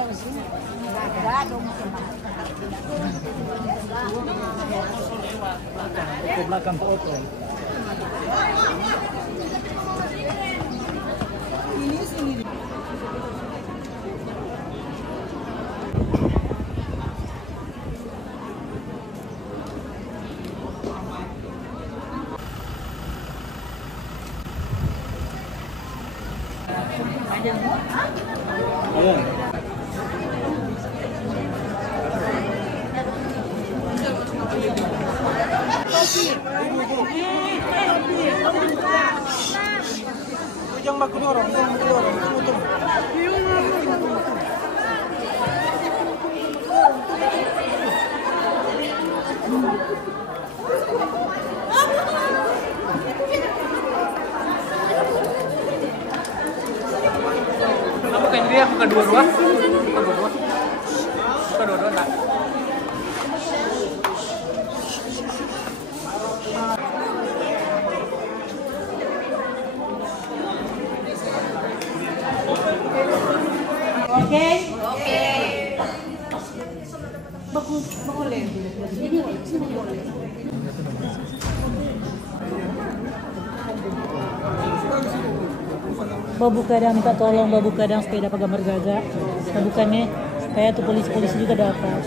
Ke belakang Pak Oto. Ini sini. Jangan maku dorong, jangan maku dorong, tutup. Kamu kayak dia buka dua-dua? Buka dua-dua? Buka dua-dua enggak? Oke. Oke. Boleh. Ini boleh. Babu kadang minta tolong, babu kadang sepeda pagambar gajah. Bukannya supaya tuh polisi-polisi juga dapat.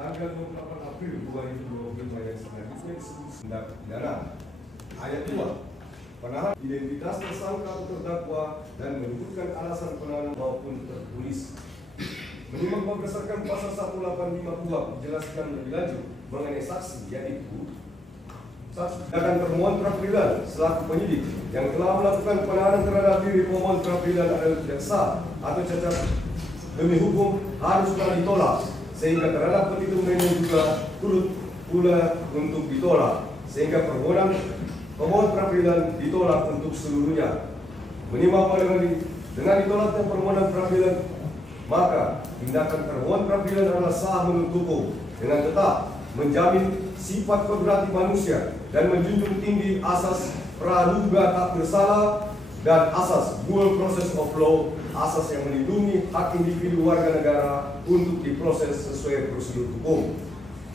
Tanggal 28 April 2025 yang selanjutnya disebut tindak pidana. Ayat 2. Penahanan identitas tersangka atau terdakwa dan menyebutkan alasan penahanan maupun tertulis. Menimbang berdasarkan pasal 185 KUHP dijelaskan lebih lanjut mengenai saksi, yaitu saksi akan permohon pra-peradilan selaku penyidik yang telah melakukan penahanan terhadap diri pemohon pra-peradilan adalah tidak sah atau cacat demi hukum harus ditolak, sehingga terhadap petitum ini juga turut pula untuk ditolak, sehingga permohonan pemohon pra-peradilan ditolak untuk seluruhnya. Menimbang dengan ditolaknya permohonan pra-peradilan, maka tindakan permohonan pra-peradilan adalah sah menurut hukum dengan tetap menjamin sifat kodrati manusia dan menjunjung tinggi asas praduga tak bersalah dan asas due process of law, asas yang melindungi hak individu warga negara untuk diproses sesuai prosedur hukum.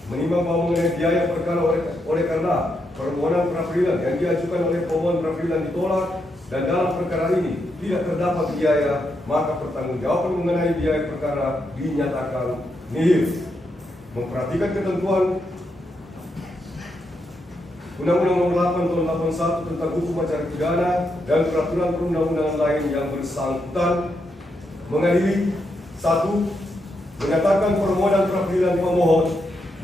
Menimbang bahwa mengenai biaya perkara oleh karena permohonan pra-peradilan yang diajukan oleh pemohon pra-peradilan ditolak dan dalam perkara ini tidak terdapat biaya, maka pertanggungjawaban mengenai biaya perkara dinyatakan nihil. Memperhatikan ketentuan Undang-Undang Nomor 8 Tahun 81 tentang hukum acara pidana dan peraturan perundang-undangan lain yang bersangkutan, mengadili 1. Menyatakan permohonan pra-peradilan pemohon,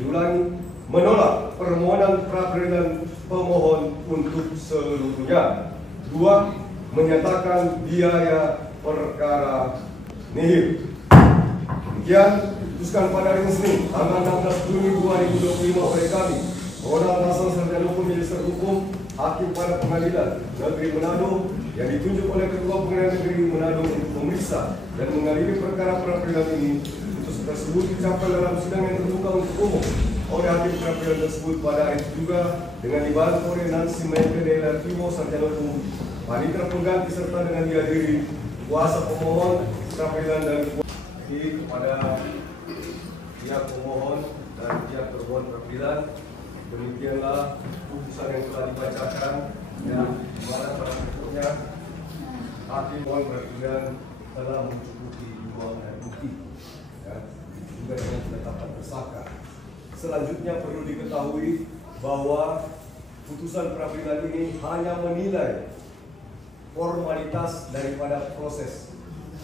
diulangi, menolak permohonan pra-peradilan pemohon untuk seluruhnya. 2. Menyatakan biaya perkara nihil. Demikian diputuskan pada hari Senin tanggal 16 Juni 2025 oleh kami, Pengadil Pasal Sarjana Hukum Magister Hukum Hakim pada Pengadilan Negeri Manado yang ditunjuk oleh Ketua Pengadilan Negeri Manado untuk memeriksa dan mengadili perkara pra-peradilan ini. Putusan tersebut dicapai dalam sidang yang terbuka untuk umum oleh hakim pra-peradilan tersebut pada hari itu juga dengan dibantu oleh Nancy Maitreya Timo Sarjana Hukum, Panitera Pengganti serta dengan dihadiri kuasa pemohon pra-peradilan dan kepada pihak pemohon dan pihak permohon peradilan. Demikianlah putusan yang telah dibacakan dan mana pada pokoknya hakim permohon peradilan telah mencukupi dua alat bukti, ya, juga dengan penetapan tersangka. Selanjutnya perlu diketahui bahwa putusan peradilan ini hanya menilai formalitas daripada proses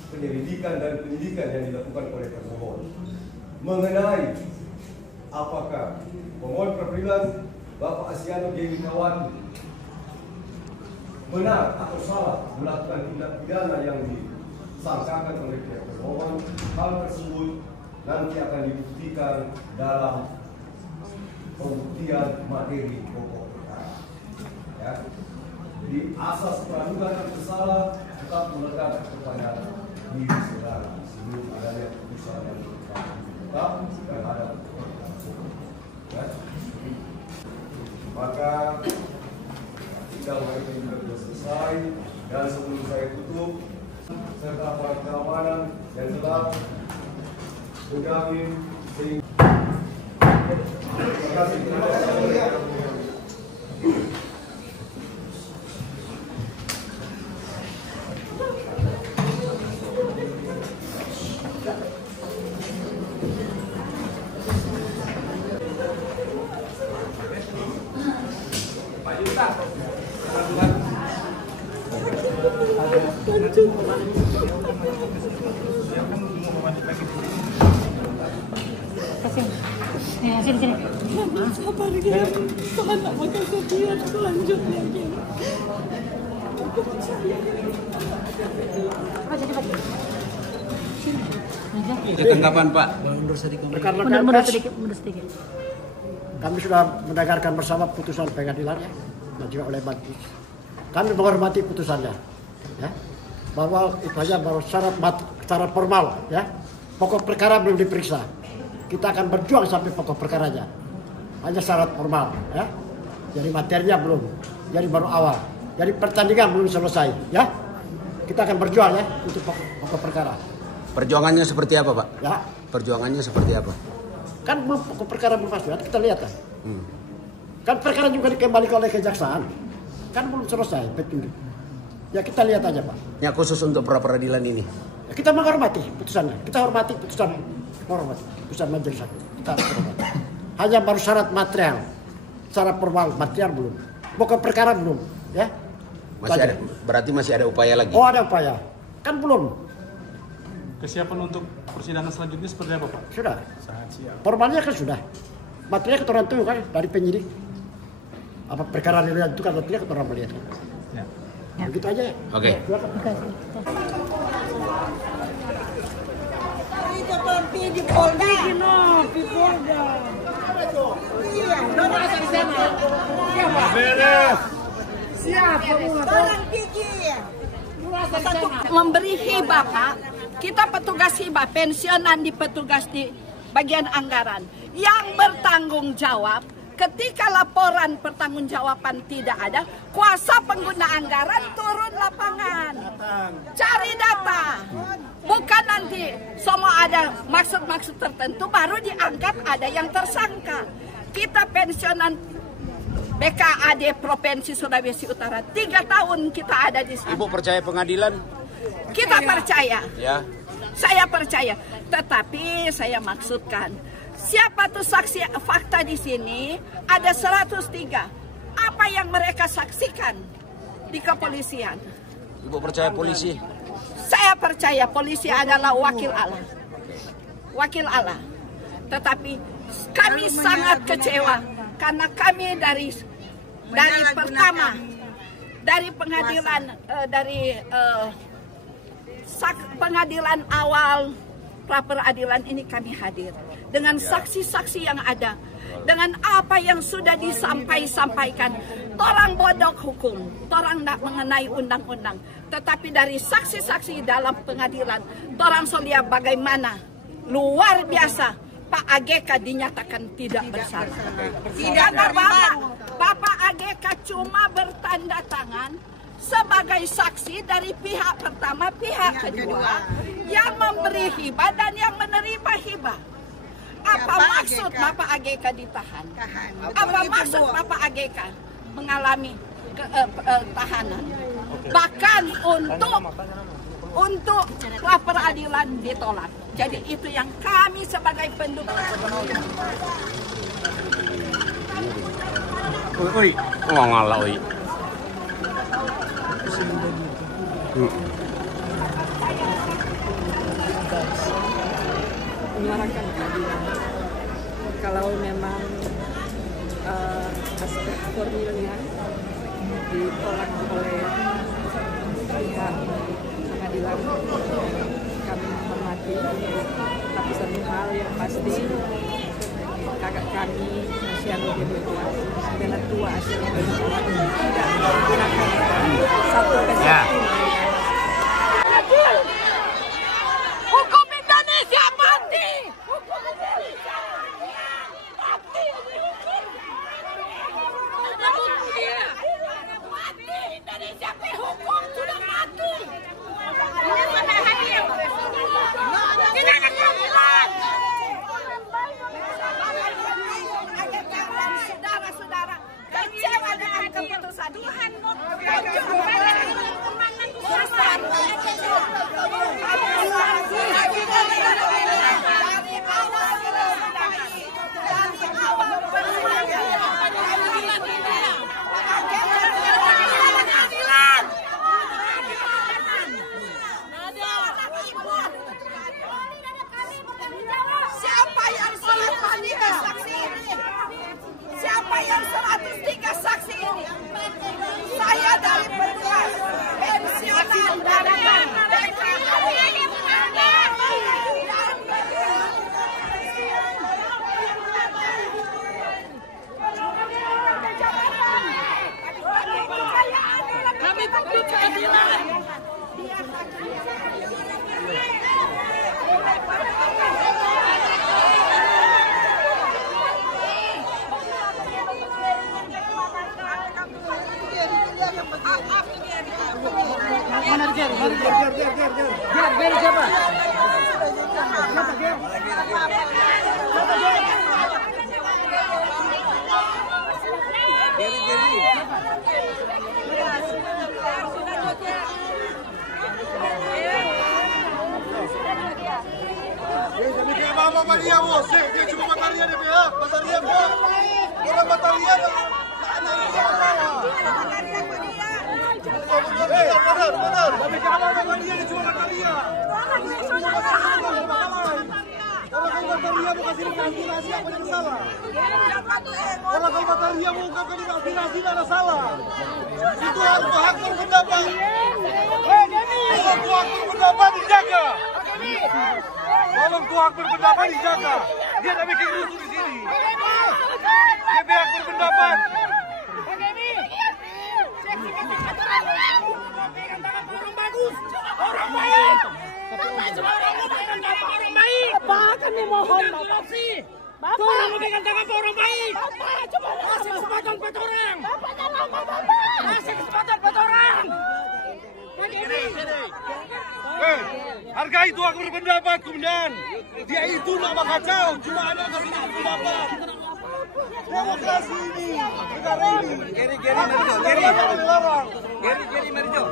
penyelidikan dan penyidikan yang dilakukan oleh termohon mengenai apakah pemohon peradilan Bapak Asyano Dewi Kawati benar atau salah melakukan tindak pidana yang disangkakan oleh pihak termohon. Hal tersebut nanti akan dibuktikan dalam pembuktian materi pokok perkara. Ya. Jadi asas praduga tak bersalah tetap melekat kepada diri saudara sebelum adanya putusan yang tetap terhadap perkara. Ya. Maka sidang hari ini sudah selesai dan sebelum saya tutup serta aparat keamanan yang telah menjamin sehingga terima kasih. Sini. Sabar gitu. Tuhan tak makan setiap selanjutnya gitu. Tanggapan Pak. Mundur sedikit. Kami sudah mendengarkan bersama putusan pengadilan ya, dan juga oleh majelis. Kami menghormati putusannya, ya, bahwa itu hanya baru syarat formal, ya. Pokok perkara belum diperiksa. Kita akan berjuang sampai pokok perkaranya. Hanya syarat formal, ya. Jadi materinya belum. Jadi baru awal. Jadi pertandingan belum selesai, ya. Kita akan berjuang ya untuk pokok perkara. Perjuangannya seperti apa, Pak? Ya. Perjuangannya seperti apa? Kan belum pokok perkara belum pasti. Kita lihat kan. Kan perkara juga dikembalikan oleh kejaksaan. Kan belum selesai petunjuk. Ya kita lihat aja, Pak. Ya khusus untuk pra peradilan ini. Ya, kita menghormati putusannya. Kita hormati putusan majelis hakim. Kita hormati. Hanya baru syarat material. Syarat formal material belum. Pokok perkara belum, ya. Berarti masih ada upaya lagi. Oh, ada upaya. Kan belum. Kesiapan untuk persidangan selanjutnya seperti apa, Pak? Sudah. Formalnya kan sudah. Materialnya keterangan tunggu kan dari penyidik. Apa perkara yang itu kan materialnya keterangan melihat. Ya. Begitu aja ya. Oke. Terima kasih. Itu pergi di Polda. Di Polda. Iya. Beres. Siap. Barang pikir. Memberi hibah, Pak. Kita petugas hibah, pensiunan di petugas di bagian anggaran. Yang bertanggung jawab, ketika laporan pertanggungjawaban tidak ada, kuasa pengguna anggaran turun lapangan. Cari data. Bukan nanti semua ada maksud-maksud tertentu baru diangkat ada yang tersangka. Kita pensiunan BKAD Provinsi Sulawesi Utara 3 tahun kita ada di sana. Ibu percaya pengadilan? Kita percaya. Ya. Saya percaya. Tetapi saya maksudkan, siapa tuh saksi fakta di sini? Ada 103. Apa yang mereka saksikan di kepolisian? Ibu percaya polisi? Saya percaya polisi adalah wakil Allah. Wakil Allah. Tetapi kami sangat kecewa karena kami dari pertama dari pengadilan pengadilan awal pra peradilan ini kami hadir dengan saksi-saksi yang ada, dengan apa yang sudah disampaikan. Torang bodok hukum, torang tidak mengenai undang-undang, tetapi dari saksi-saksi dalam pengadilan, torang solia bagaimana luar biasa Pak AGK dinyatakan tidak bersalah. Karena Bapak AGK cuma bertanda tangan sebagai saksi dari pihak pertama, pihak kedua yang memberi hibah dan yang menerima hibah. Apa maksud Bapak AGK ditahan? Apa maksud Bapak AGK mengalami tahanan? Bahkan untuk pra peradilan ditolak. Jadi itu yang kami sebagai pendukung. Oi, nggak ngalah, oi. Menyuarakan keadilan. Kalau memang aspek formilnya ditolak oleh pihak pengadilan, kami menghormati. Tapi satu hal yang pasti, kakak kami Masyanuddin dengan tua hasilnya tidak menggunakan satu kesatuan. Hukum Indonesia mati! Hukum Indonesia mati! Mati! Indonesia hukum sudah mati! Ini sudah hadir! Tidak ada keadilan! Saudara-saudara, kecewa dengan keputusan Tuhan. Siapa yang 103 saksi ini? Siapa yang 103 saksi ini? Saya dari petugas pensiunan dari kami butuh keadilan. Ger siapa? Dia bos, dia cuma Bataria dia pihak, Bataria bos. Orang Bataria dah. Benar. Tapi kalau Bataria dia cuma Bataria. Kalau Bataria mau kasih aspirasi apa yang salah? Kalau Bataria mau kasih aspirasi ada salah. Itu harus hak berpendapat. Tolong hak berpendapat dijaga. Tolong hak berpendapat dijaga. Dia tak bikin rusuh di sini. Dia hak berpendapat. Orang baik. Orang baik. Bapak kami mohon Bapak. Tolong memegang tangan orang baik. Bapak coba kasih kesempatan buat orang. Bapak jangan Bapak. Kasih kesempatan buat orang. Hargai itu hak berpendapat, Komandan. Dia itu nama kacau, cuma ada kasih pendapat. Demokrasi ini, negara ini. Geri Marijo.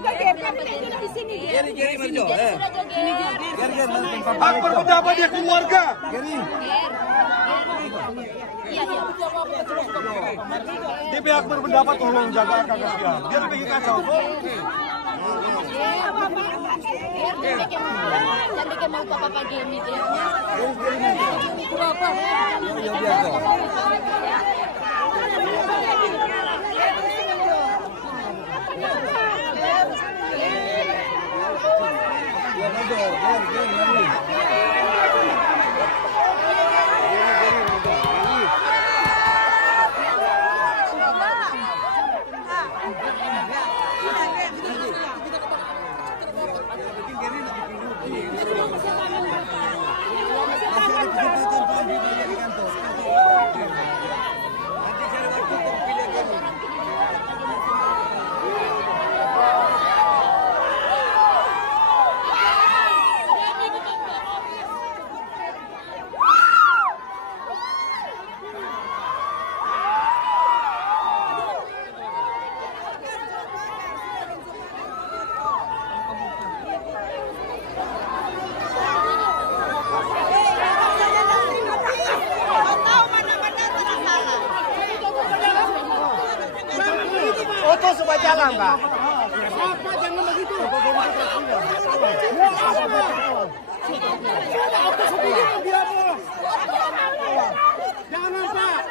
Geri Marijo. Hak berpendapat dia keluarga. Dia pihak berpendapat tolong jaga kakak dia. Dia bikin kacau. Jangan bikin mau Bapak gini dia. orang, Pak. Apa jangan begitu? Jangan, Pak.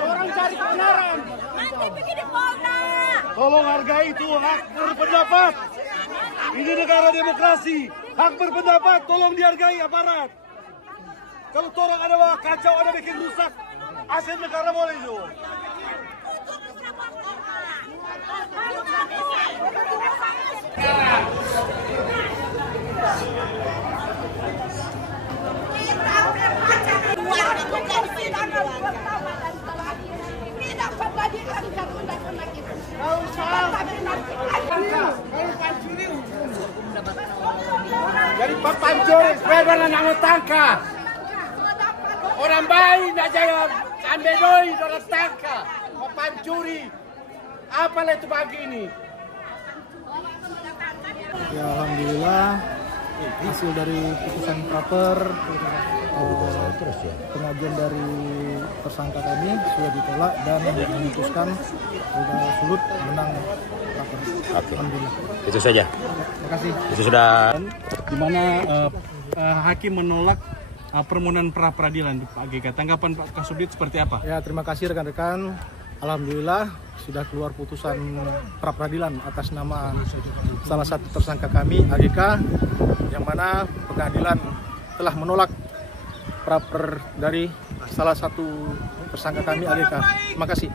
Orang cari kebenaran. Nanti begini Polda. Tolong hargai itu hak berpendapat. Ini negara demokrasi. Hak berpendapat tolong dihargai aparat. Kalau orang ada kacau, ada bikin rusak, aset negara boleh itu. Jadi pancuri sepeda nak tangka. Orang baik nak jangan ambil doi orang tangka. Mau pancuri. Apa itu pagi ini? Ya alhamdulillah hasil dari putusan praper pengajuan dari tersangka kami sudah ditolak dan memutuskan sudah surut menang praper. Oke. Alhamdulillah. Itu saja. Terima kasih. Itu sudah. Di mana hakim menolak permohonan pra peradilan Pak GK. Tanggapan Pak Kasubdit seperti apa? Ya terima kasih rekan-rekan. Alhamdulillah sudah keluar putusan pra peradilan atas nama salah satu tersangka kami AGK, yang mana pengadilan telah menolak praper dari salah satu tersangka kami AGK. Terima kasih.